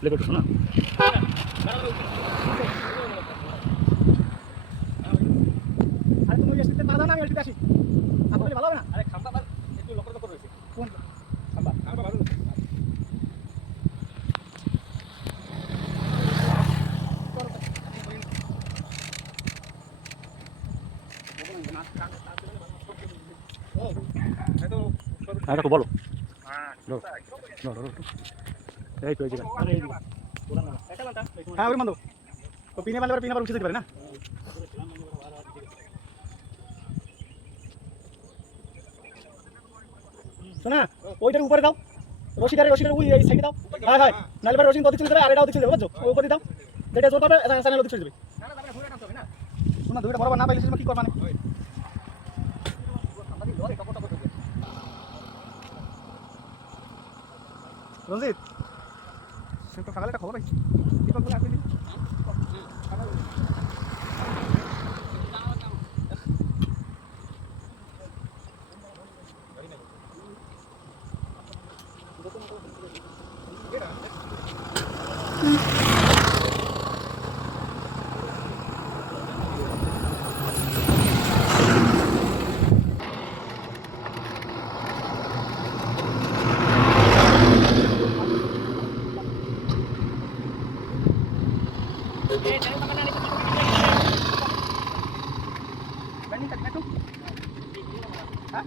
Play করছো না? আরে তুমি এসে পারদা না, আমি এসে আসি। আপনি ভালো হবে না? আরে খাম্বা বাল একটু লক্ষ্য রয়েছে। কোন খাম্বা? খাম্বা বাল। হ্যাঁ তো বলো। এই তো এই জায়গা। হ্যাঁ ওই মানো তো পিনে মারলে পিনে আবার উঠে যেতে পারে না। শোনা ওইটার উপরে দাও, রশিদারে ওই এই সাইডে দাও। হ্যাঁ হ্যাঁ নাহলে রশিদ ওদিকে চলে যাবে আর এটাও ওদিকে চলে যাবে, বুঝছো? ওই উপরে দাও, যেটা জোর পাবে চ্যানেল ওদিকে চলে যাবে। শোনা দুইটা বরাবর না পাইলে কি করবা না? রঞ্জিত সে তো সকালে একটা খবর পাইছি, দীপক বলে আসবে। Hah?